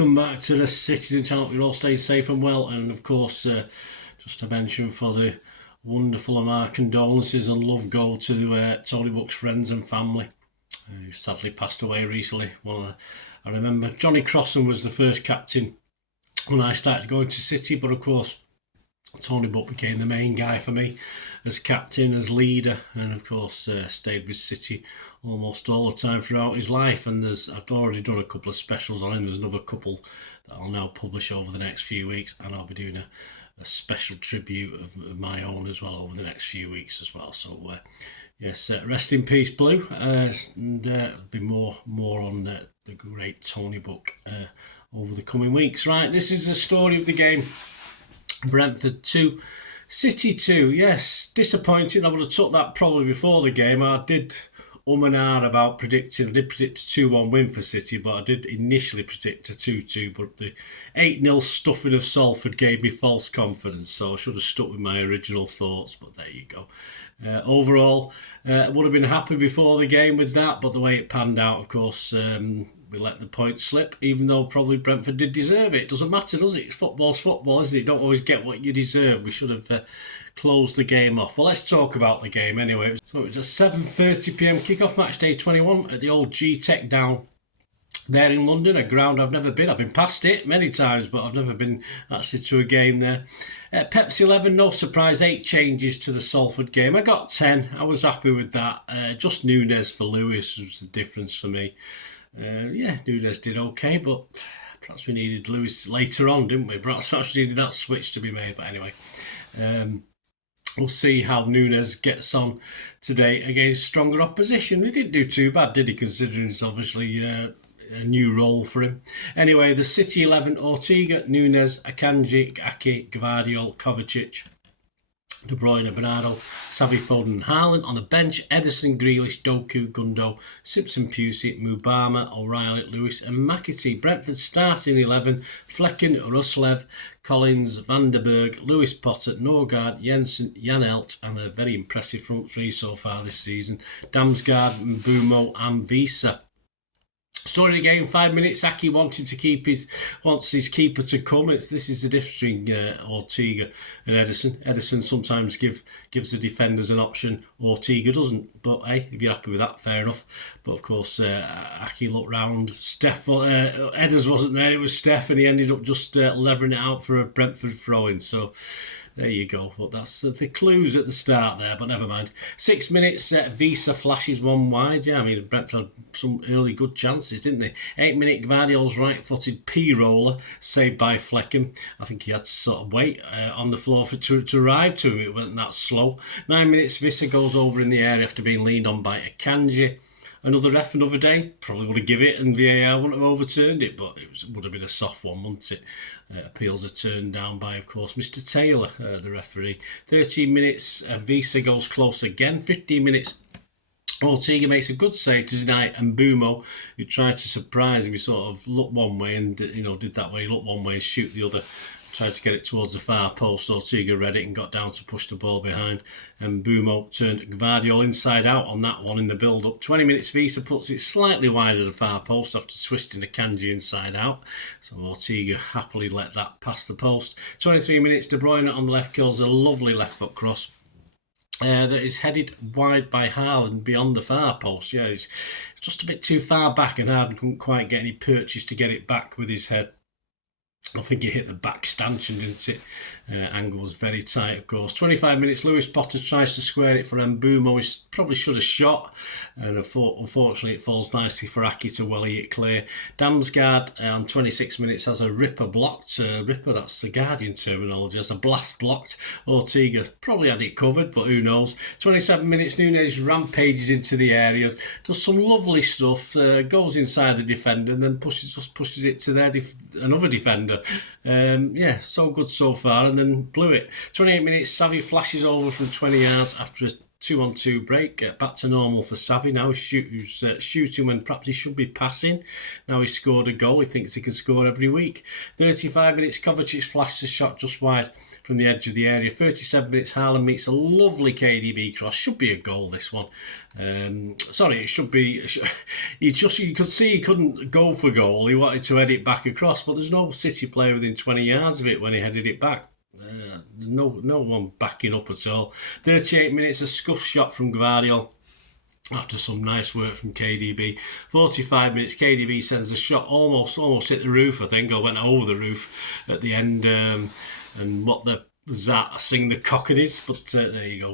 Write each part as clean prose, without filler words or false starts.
welcome back to the Citizen Channel. You're all staying safe and well, and of course, just to mention for the wonderful my condolences and love go to Tony Buck's friends and family, who sadly passed away recently. Well, I remember Johnny Crossan was the first captain when I started going to City, but of course, Tony Buck became the main guy for me as captain, as leader, and of course stayed with City almost all the time throughout his life. And I've already done a couple of specials on him. There's another couple that I'll now publish over the next few weeks, and I'll be doing a special tribute of my own as well over the next few weeks as well. So yes, rest in peace, Blue, and there'll be more on the great Tony Buck over the coming weeks. Right, this is the story of the game. Brentford 2, City 2. Yes, disappointing. I would have took that probably before the game. I did and ah about predicting. I did predict a 2-1 win for City, but I did initially predict a 2-2. But the 8-0 stuffing of Salford gave me false confidence, so I should have stuck with my original thoughts. But there you go. Overall, I would have been happy before the game with that, but the way it panned out, of course, we let the point slip, even though probably Brentford did deserve it. It doesn't matter, does it? Football's football, isn't it? You don't always get what you deserve. We should have closed the game off. Well, let's talk about the game anyway. So it was a 7:30pm kickoff, match day 21 at the old G-Tech down there in London, a ground I've never been. I've been past it many times, but I've never been actually to a game there. Pepsi 11, no surprise, 8 changes to the Salford game. I got 10. I was happy with that. Just Nunes for Lewis was the difference for me. Nunes did okay, but perhaps we needed Lewis later on, didn't we? Perhaps we needed that switch to be made. But anyway, we'll see how Nunes gets on today against stronger opposition. He didn't do too bad, did he, considering it's obviously a new role for him. Anyway, the City 11, Ortega, Nunes, Akanji, Ake, Gvardiol, Kovacic, De Bruyne, Bernardo, Savvy, Foden, Haaland. On the bench, Ederson, Grealish, Doku, Gundo, Simpson, Pusey, Mubama, O'Reilly, Lewis and McAtee. Brentford starting 11, Flecken, Ruslev, Collins, Van der Berg, Lewis Potter, Norgard, Jensen, Janelt, and a very impressive front three so far this season, Damsgaard, Mbumo and Wissa. Story of the game, 5 minutes. Aki wants his keeper to come. This is the difference between Ortega and Ederson. Ederson sometimes gives the defenders an option. Ortega doesn't. But hey, if you're happy with that, fair enough. But of course, Aki looked round. Edders wasn't there. It was Steph, and he ended up just levering it out for a Brentford throw-in. So there you go. But that's the clues at the start there, but never mind. 6 minutes, Wissa flashes one wide. Yeah, I mean, Brentford had some early good chances, didn't they? 8 minute, Gvardiol's right-footed P-roller, saved by Flecken. I think he had to sort of wait on the floor to arrive to him. It wasn't that slow. 9 minutes, Wissa goes over in the area after being leaned on by Akanji. Another ref, another day. Probably would have given it and VAR wouldn't have overturned it, but would have been a soft one, wouldn't it? Appeals are turned down by, of course, Mr. Taylor, the referee. 13 minutes, Wissa goes close again. 15 minutes, Ortega makes a good save to deny Mbumo, who tried to surprise him. He sort of looked one way and did that way. He looked one way and shoot the other. Tried to get it towards the far post. Ortega read it and got down to push the ball behind. And Mbumo turned Gvardiol inside out on that one in the build-up. 20 minutes, Wissa puts it slightly wide of the far post after twisting the Akanji inside out. So Ortega happily let that pass the post. 23 minutes, De Bruyne on the left kills a lovely left foot cross. That is headed wide by Haaland beyond the far post. Yeah, it's just a bit too far back, and Haaland couldn't quite get any purchase to get it back with his head. I think it hit the back stanchion, didn't it? Angle was very tight, of course. 25 minutes, Lewis Potter tries to square it for Mbumo. He probably should have shot, and unfortunately it falls nicely for Aki to welly it clear. Damsgaard on 26 minutes has a ripper blocked. Ripper, that's the Guardian terminology, has a blast blocked. Ortega probably had it covered, but who knows. 27 minutes, Nunes rampages into the area, does some lovely stuff, goes inside the defender and then pushes it to another defender. So good so far, and then blew it. 28 minutes, Savvy flashes over from 20 yards after a 2-on-2 break. Back to normal for Savvy now. He's shooting when perhaps he should be passing. Now he's scored a goal. He thinks he can score every week. 35 minutes, Kovacic flashed a shot just wide from the edge of the area. 37 minutes, Haaland meets a lovely KDB cross. Should be a goal, this one. It should be. You could see he couldn't go for goal. He wanted to head it back across, but there's no City player within 20 yards of it when he headed it back. No one backing up at all. 38 minutes, a scuff shot from Gvardiol after some nice work from KDB. 45 minutes, KDB sends a shot almost hit the roof, I think, or went over the roof at the end. And what the that sing the cockadies, but there you go.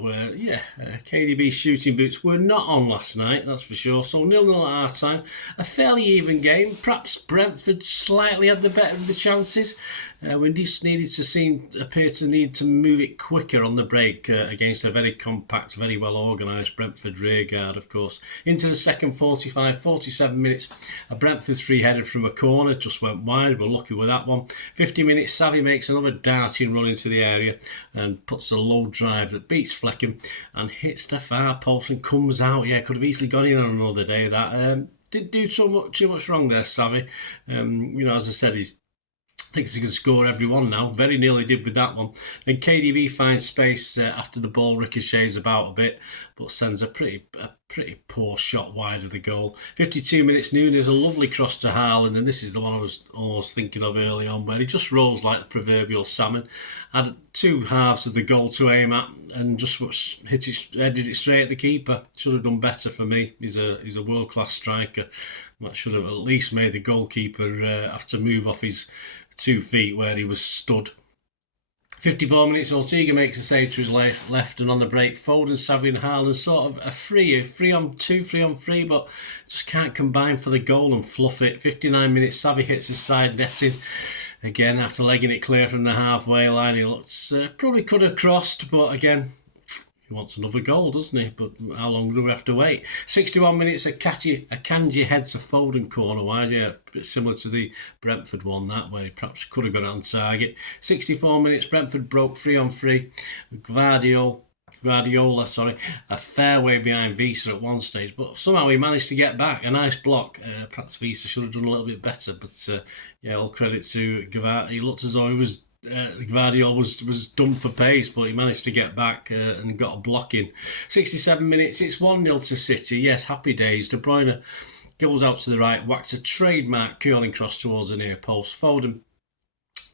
KDB's shooting boots were not on last night, that's for sure. So 0-0 at half time, a fairly even game. Perhaps Brentford slightly had the better of the chances. We just appear to need to move it quicker on the break against a very compact, very well organised Brentford rearguard, of course. Into the second 47 minutes, a Brentford free-header from a corner just went wide. We're lucky with that one. 50 minutes, Savvy makes another darting run into the area and puts a low drive that beats Flecken and hits the far post and comes out. Yeah, could have easily gone in on another day. That didn't do too much wrong there, Savvy. As I said, he's thinks he can score every one now. Very nearly did with that one. Then KDB finds space after the ball ricochets about a bit, but sends a pretty poor shot wide of the goal. 52 minutes, Nunes, a lovely cross to Haaland, and this is the one I was almost thinking of early on, where he just rolls like the proverbial salmon. Had two halves of the goal to aim at, and just headed it straight at the keeper. Should have done better for me. He's a world-class striker. That should have at least made the goalkeeper have to move off his 2 feet where he was stood. 54 minutes, Ortega makes a save to his left, and on the break, Foden, Savvy and Haaland sort of a 3-on-2, 3-on-3, but just can't combine for the goal and fluff it. 59 minutes, Savvy hits his side netting. Again, after legging it clear from the halfway line, he looks probably could have crossed, but again, he wants another goal, doesn't he? But how long do we have to wait? 61 minutes, Akanji heads a Foden corner wide. Yeah, a bit similar to the Brentford one, that, where he perhaps could have got it on target. 64 minutes, Brentford broke 3-on-3. Guardiola, a fair way behind Wissa at one stage, but somehow he managed to get back. A nice block. Perhaps Wissa should have done a little bit better, but all credit to Guardiola. He looked as though he was Gvardiol was done for pace, but he managed to get back and got a block in. 67 minutes, it's 1-0 to City. Yes, happy days. De Bruyne goes out to the right, whacks a trademark curling cross towards the near post. Foden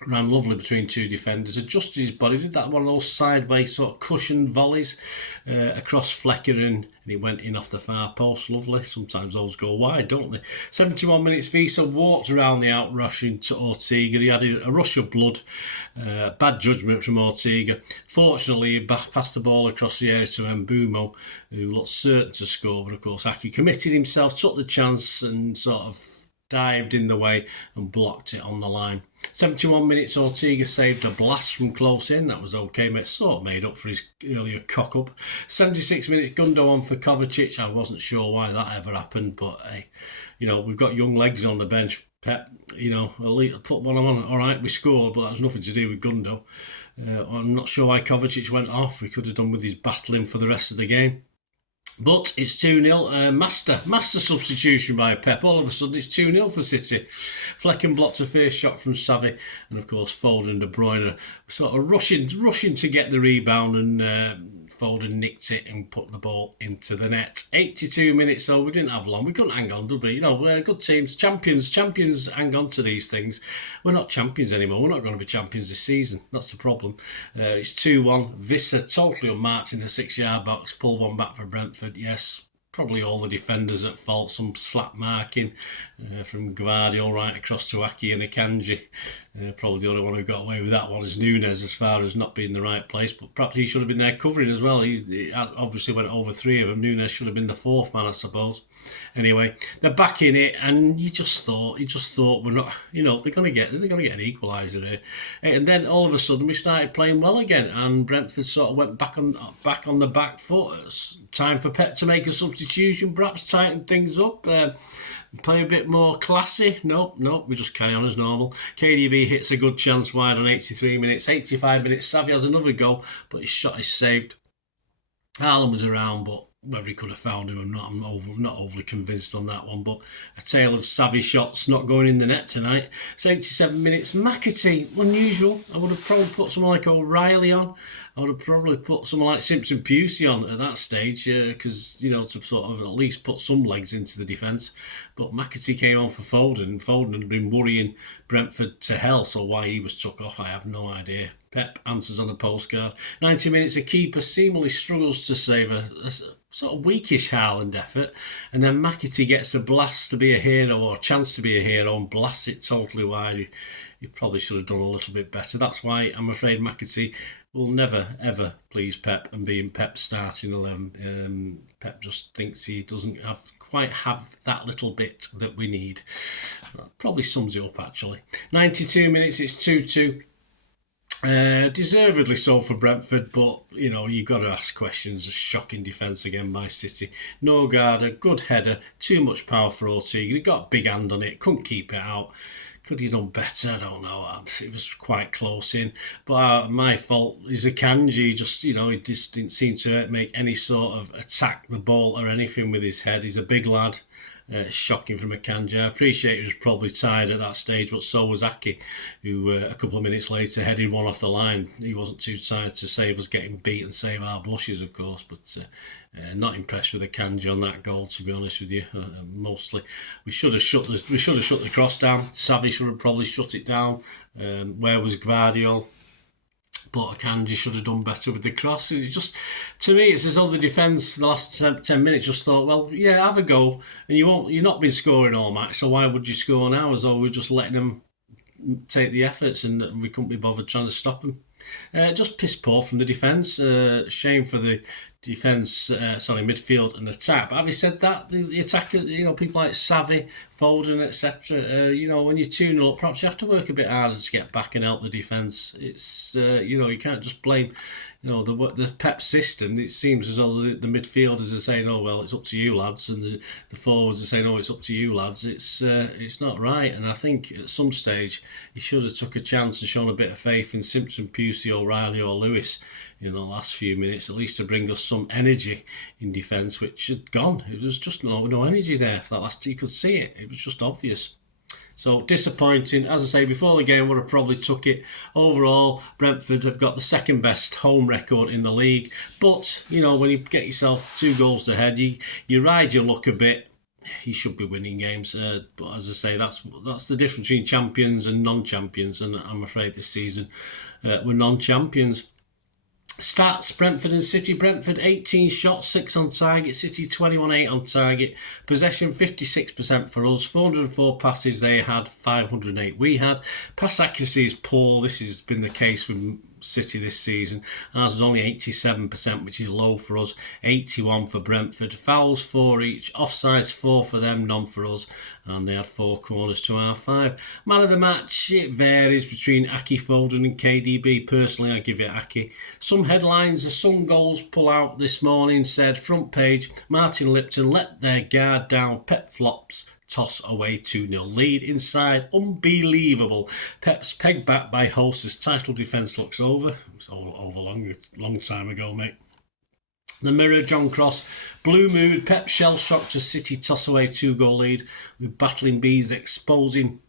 ran lovely between two defenders, adjusted his body, did that one of those sideways sort of cushioned volleys across Flecker, and he went in off the far post. Lovely. Sometimes those go wide, don't they? 71 minutes, Wissa walked around the outrush into Ortega. He had a rush of blood. Bad judgment from Ortega. Fortunately, he passed the ball across the area to Mbumo, who looked certain to score, but of course Aki committed himself, took the chance and sort of dived in the way and blocked it on the line. 71 minutes, Ortega saved a blast from close in. That was okay, mate. Sort of made up for his earlier cock-up. 76 minutes, Gundo on for Kovacic. I wasn't sure why that ever happened, but hey, we've got young legs on the bench. Pep, put one on. All right, we scored, but that was nothing to do with Gundo. I'm not sure why Kovacic went off. We could have done with his battling for the rest of the game. But it's 2-0. Master substitution by Pep. All of a sudden, it's 2-0 for City. Flecken blocked a first shot from Savvy, and of course Foden and De Bruyne sort of rushing to get the rebound, and Foden nicked it and put the ball into the net. 82 minutes, so we didn't have long. We couldn't hang on, did we? We're good teams, champions hang on to these things. We're not champions anymore. We're not going to be champions this season. That's the problem. It's 2-1. Wissa totally unmarked in the 6-yard box. Pulled one back for Brentford. Yes, probably all the defenders at fault. Some slap marking from Gvardiol right across to Aki and Akanji. Probably the only one who got away with that one is Nunes, as far as not being in the right place. But perhaps he should have been there covering as well. He obviously went over 3 of them. Nunes should have been the 4th man, I suppose. Anyway, they're back in it, and you just thought we're not. They're gonna get an equaliser here, and then all of a sudden we started playing well again, and Brentford sort of went back on the back foot. It's time for Pep to make a substitution, perhaps tighten things up. Play a bit more classy. Nope, we just carry on as normal. KDB hits a good chance wide on 83 minutes. 85 minutes, Savvy has another goal, but his shot is saved. Haaland was around, but whether he could have found him, I'm not overly convinced on that one. But a tale of savvy shots not going in the net tonight. It's 87 minutes. McAtee, unusual. I would have probably put someone like O'Reilly on. I would have probably put someone like Simpson Pusey on at that stage, because, to sort of at least put some legs into the defence. But McAtee came on for Foden. Foden had been worrying Brentford to hell, so why he was took off, I have no idea. Pep answers on a postcard. 90 minutes, a keeper seemingly struggles to save a sort of weakish Haaland effort, and then McAtee gets a blast to be a hero, or a chance to be a hero, and blasts it totally wide. He probably should have done a little bit better. That's why I'm afraid McAtee will never, ever please Pep and be in Pep's starting 11. Pep just thinks he doesn't quite have that little bit that we need. That probably sums it up, actually. 92 minutes, it's 2-2. Deservedly so for Brentford, but you've got to ask questions. A shocking defence again by City. No guard, a good header, too much power for Ortega. He got a big hand on it, couldn't keep it out. Could he have done better? I don't know. It was quite close in, but my fault is Akanji. He just didn't seem to make any sort of attack the ball or anything with his head. He's a big lad. Shocking from Akanji. I appreciate he was probably tired at that stage, but so was Aki, who a couple of minutes later headed one off the line. He wasn't too tired to save us getting beat and save our blushes, of course, but not impressed with Akanji on that goal, to be honest with you. Mostly, we should have shut the cross down. Savvy should have probably shut it down. Where was Gvardiol? But Akanji should have done better with the cross. To me, it's as though the defence the last 10 minutes just thought, well, yeah, have a go, and you're not been scoring all match, so why would you score now? As though we're just letting them take the efforts and we couldn't be bothered trying to stop them. Just piss poor from the defence. Shame for the defence, midfield and attack. But having said that, the attacker, people like Savvy, Foden, etc. When you're 2-0 up, perhaps you have to work a bit harder to get back and help the defence. It's you can't just blame the Pep system. It seems as though the midfielders are saying, "Oh well, it's up to you lads," and the forwards are saying, "Oh, it's up to you lads." It's not right, and I think at some stage he should have took a chance and shown a bit of faith in Simpson, Pusey, O'Reilly, or Lewis in the last few minutes, at least to bring us some energy in defence, which had gone. It was just no energy there for that last. You could see it. It was just obvious. So disappointing. As I say, before the game would have probably took it. Overall, Brentford have got the second best home record in the league. But, when you get yourself 2 goals ahead, you ride your luck a bit. You should be winning games. But as I say, that's the difference between champions and non-champions. And I'm afraid this season we're non-champions. Stats, Brentford and City. Brentford 18 shots, 6 on target. City 21-8 on target. Possession 56% for us. 404 passes they had, 508 we had. Pass accuracy is poor. This has been the case with City this season. Ours was only 87%, which is low for us. 81 for Brentford. Fouls 4 each. Offsides 4 for them, none for us. And they had 4 corners to our 5. Man of the match, it varies between Aki, Foden and KDB. Personally, I give it Aki. Some headlines, the Sun goals pull out this morning said, front page, Martin Lipton let their guard down, Pep flops, toss away 2-0 lead. Inside, unbelievable. Pep's pegged back by hosts as title defence looks over. It was over long time ago, mate. The Mirror, John Cross, blue mood, Pep shell shocked to City toss away 2-goal lead with battling bees exposing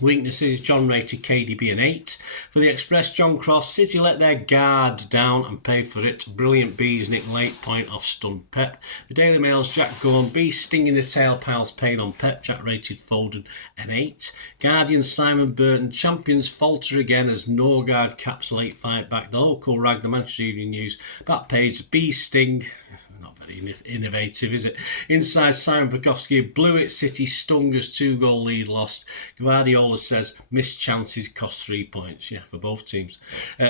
weaknesses. John rated KDB an 8. For the Express, John Cross, City let their guard down and pay for it. Brilliant bees nick late point off stunned Pep. The Daily Mail's Jack Gorn, bees stinging the tail piles pain on Pep. Jack rated Foden an 8. Guardian Simon Burton, champions falter again as Norgard capsulate fight back. The local rag, the Manchester Evening News, back page, bees sting. Not very innovative, is it? Inside, Simon Bajkowski blew it. City stung as 2-goal lead lost. Guardiola says missed chances cost 3 points. Yeah, for both teams.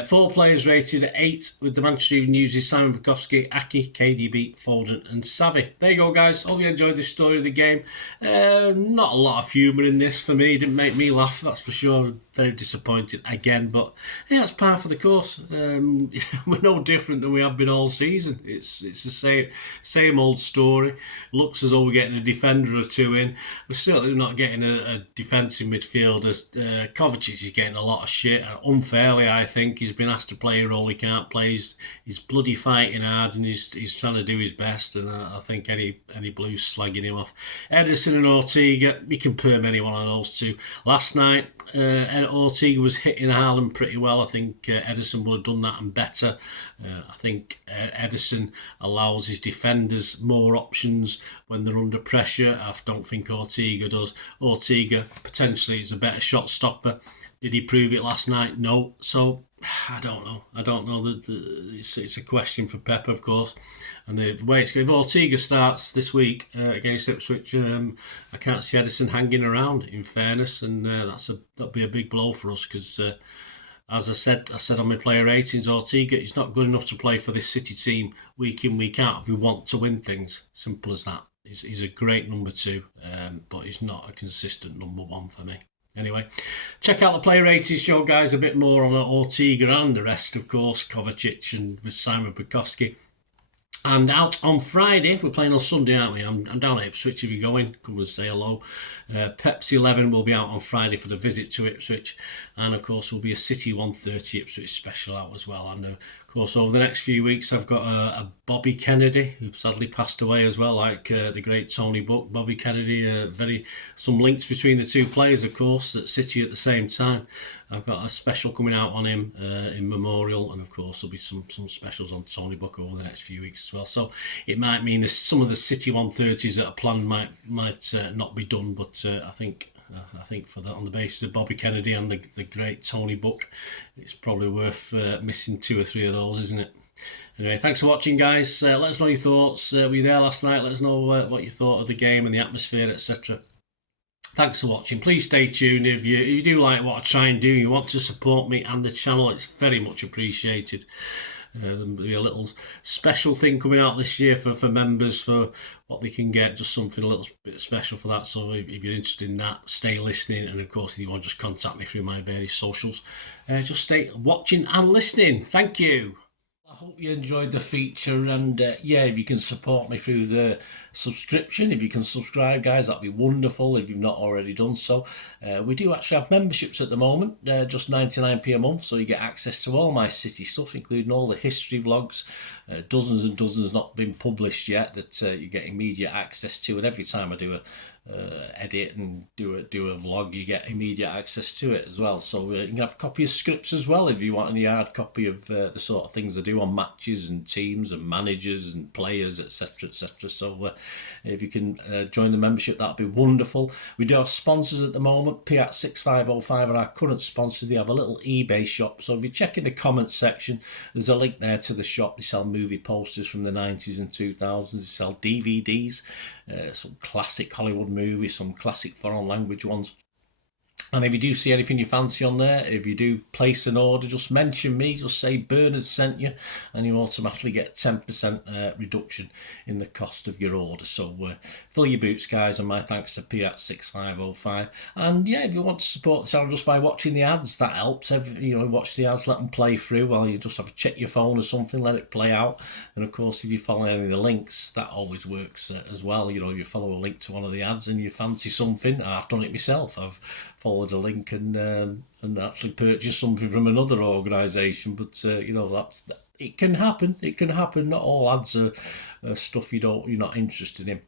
4 players rated at 8 with the Manchester Evening News: Simon Bajkowski, Aki, KDB, Foden and Savvy. There you go, guys. Hope you enjoyed this story of the game. Not a lot of humour in this for me. It didn't make me laugh, that's for sure. very disappointed again, but yeah, that's par for the course. We're no different than we have been all season. It's the same old story. Looks as though we're getting a defender or two in. We're certainly not getting a defensive midfielder. Kovacic is getting a lot of shit, unfairly, I think. He's been asked to play a role he can't play. He's bloody fighting hard, and he's trying to do his best, and I think any Blues slagging him off. Ederson and Ortega, you can perm any one of those two. Last night, Ortega was hitting Haaland pretty well. I think Ederson would have done that and better. I think Ederson allows his defenders more options when they're under pressure. I don't think Ortega does. Ortega potentially is a better shot stopper. Did he prove it last night? No. So I don't know. It's a question for Pep, of course. And the way it's going, if Ortega starts this week against Ipswich, I can't see Ederson hanging around, in fairness, and that'll be a big blow for us because, as I said on my player ratings, Ortega is not good enough to play for this City team week in, week out if we want to win things. Simple as that. He's a great number 2, but he's not a consistent number 1 for me. Anyway, check out the player ratings show, guys, a bit more on Ortega and the rest, of course, Kovacic and with Simon Bajkowski. And out on Friday, we're playing on Sunday, aren't we? I'm down at Ipswich if you're going. Come and say hello. Pep's 11 will be out on Friday for the visit to Ipswich. And, of course, will be a City 1:30 Ipswich special out as well. And, of course, over the next few weeks, I've got a Bobby Kennedy, who sadly passed away as well, like the great Tony Buck. Bobby Kennedy, some links between the two players, of course, at City at the same time. I've got a special coming out on him in memorial, and of course there'll be some specials on Tony Buck over the next few weeks as well. So it might mean some of the City 130s that are planned might not be done, but I think on the basis of Bobby Kennedy and the great Tony Buck, it's probably worth missing 2 or 3 of those, isn't it? Anyway, thanks for watching, guys. Let us know your thoughts. Were you there last night? Let us know what you thought of the game and the atmosphere, etc. Thanks for watching. Please stay tuned. If you do like what I try and do, you want to support me and the channel, it's very much appreciated. There'll be a little special thing coming out this year for members, for what they can get, just something a little bit special for that. So if you're interested in that, stay listening. And of course, if you want to just contact me through my various socials, just stay watching and listening. Thank you. I hope you enjoyed the feature, and if you can support me through the subscription, if you can subscribe, guys, that'd be wonderful if you've not already done so. We do actually have memberships at the moment, just 99p a month, so you get access to all my City stuff, including all the history vlogs, dozens and dozens not been published yet that you get immediate access to, and every time I do a edit and do a vlog, you get immediate access to it as well. So you can have a copy of scripts as well if you want any hard copy of the sort of things I do on matches and teams and managers and players, etc. So if you can join the membership, that'd be wonderful. We do have sponsors at the moment. P6505 are our current sponsor. They have a little eBay shop, so if you check in the comments section, there's a link there to the shop. They sell movie posters from the 90s and 2000s. They sell DVDs, some classic Hollywood movies, some classic foreign language ones. And if you do see anything you fancy on there, if you do place an order, just mention me, just say Bernard sent you, and you automatically get 10% reduction in the cost of your order. So fill your boots, guys, and my thanks to P6505. And yeah, if you want to support the channel just by watching the ads, that helps. Watch the ads, let them play through while you just have to check your phone or something, let it play out. And of course, if you follow any of the links, that always works as well. If you follow a link to one of the ads and you fancy something, I've done it myself. I've followed a link and actually purchased something from another organisation, but it can happen. It can happen. Not all ads are stuff you're not interested in.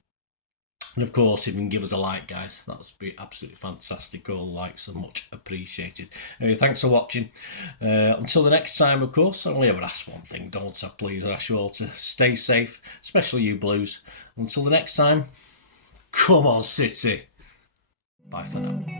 And of course, if you can give us a like, guys, that would be absolutely fantastic. All likes are much appreciated. Anyway, thanks for watching. Until the next time, of course, I only ever ask one thing, don't I? Please, I ask you all to stay safe, especially you Blues. Until the next time, come on, City. Bye for now.